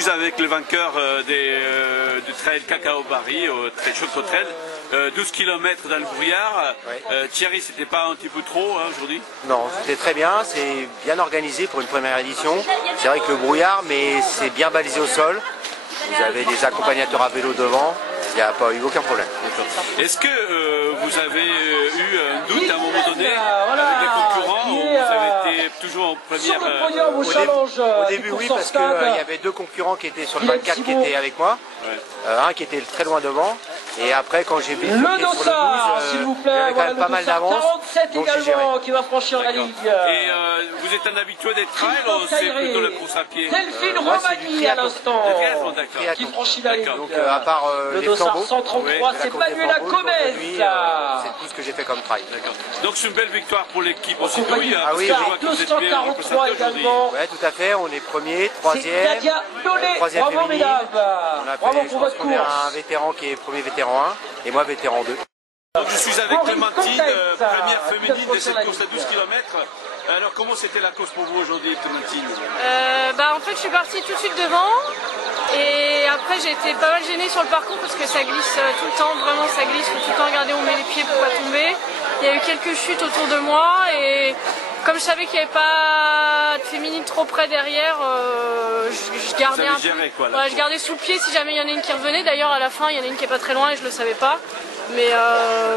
suis avec le vainqueur du trail Cacao Barry, au Choco Trail. 12 km dans le brouillard. Ouais. Thierry, c'était pas un petit peu trop hein, aujourd'hui? Non, c'était très bien, c'est bien organisé pour une première édition. C'est vrai que le brouillard, mais c'est bien balisé au sol. Vous avez des accompagnateurs à vélo devant, il n'y a pas eu aucun problème. Est-ce que vous avez eu un doute à un moment donné avec les concurrents ou vous avez été toujours en première Au début oui, parce qu'il y avait deux concurrents qui étaient sur le 24 qui étaient avec moi. Un qui était très loin devant. Et après, quand j'ai vu sur le 12, j'avais quand même pas mal d'avance, donc j'ai géré. Qui va franchir la ligne. Et vous êtes un habitué des trails ou c'est plutôt la course à pied? Delphine Romagny à l'instant, qui franchit la ligne. Donc à part le les dossard flambeaux, 133, c'est Manuela Gomez. c'est tout ce que j'ai fait comme trail. Donc c'est une belle victoire pour l'équipe aussi. Ah oui, je vois que vous êtes bien représenté aujourd'hui. Oui, tout à fait, on est premier, troisième, Nadia Nollet. troisième Bravo féminine. mesdames. Bravo pour votre On a course. un vétéran qui est premier vétéran 1 et moi vétéran 2. Donc je suis avec Clémentine, première féminine de cette course à 12 km. Alors comment c'était la course pour vous aujourd'hui, Clémentine? En fait je suis partie tout de suite devant et après j'ai été pas mal gênée sur le parcours parce que ça glisse tout le temps, vraiment ça glisse, il faut tout le temps regarder où on met les pieds pour pas tomber. Il y a eu quelques chutes autour de moi et comme je savais qu'il n'y avait pas de féminine trop près derrière, je gardais un peu, je gardais sous le pied si jamais il y en a une qui revenait. D'ailleurs à la fin il y en a une qui est pas très loin et je le savais pas. Mais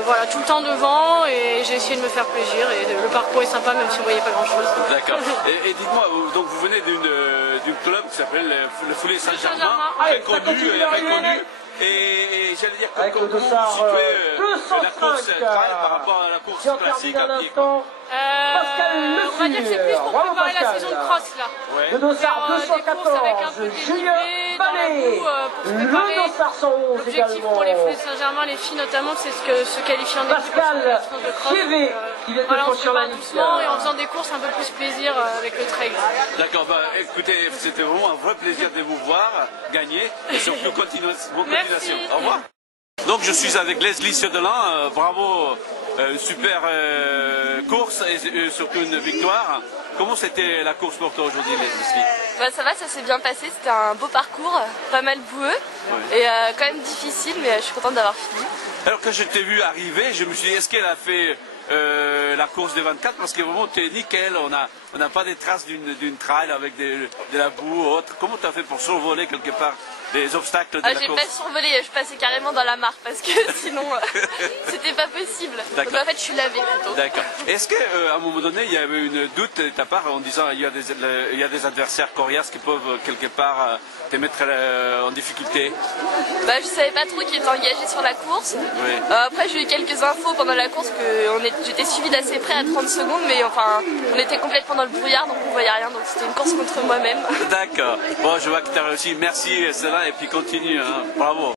voilà, tout le temps devant et j'ai essayé de me faire plaisir et le parcours est sympa même si on voyait pas grand chose. D'accord. Et dites-moi, donc vous venez d'une club qui s'appelle le Foulée Saint-Germain, très connu, et j'allais dire que comment vous situez la course trail par rapport à la course classique à pied? On va dire que c'est plus pour préparer la saison de cross là. Ouais. Le dossard Des courses avec un peu 214, de Julien dénivelé, dans la Ballet. boue, pour se Le préparer. dossard 111 L'objectif également. pour les Foulées Saint-Germain, les filles notamment, c'est se qualifier en équipe Pascal de cross. Thievé, qui vient de Voilà, on se franchir la prépare ligne. doucement et en faisant des courses un peu plus plaisir avec le trail. D'accord, écoutez, c'était vraiment un vrai plaisir de vous voir gagner et surtout bonne continuation. Au revoir. Donc je suis avec Leslie Siodelin, bravo, super course et surtout une victoire. Comment c'était la course pour toi aujourd'hui, Leslie? Ça va, ça s'est bien passé, c'était un beau parcours, pas mal boueux et quand même difficile, mais je suis contente d'avoir fini. Alors quand je t'ai vu arriver, je me suis dit, est-ce qu'elle a fait la course des 24? Parce que vraiment, tu es nickel, on n'a pas des traces d'une trail avec de la boue ou autre. Comment tu as fait pour survoler quelque part les obstacles de la course? J'ai pas survolé, je passais carrément dans la mare parce que sinon c'était pas possible. Donc en fait je suis lavée plutôt. D'accord. Est-ce qu'à un moment donné il y avait une doute de ta part en disant il y a des adversaires coriaces qui peuvent quelque part te mettre en difficulté? Je savais pas trop qui était engagé sur la course. Oui. Après j'ai eu quelques infos pendant la course que j'étais suivie d'assez près à 30 secondes, mais enfin on était complètement dans le brouillard donc on voyait rien, donc c'était une course contre moi-même. D'accord. Bon, je vois que tu as réussi. Merci, Céline, et puis continue. Hein. Bravo.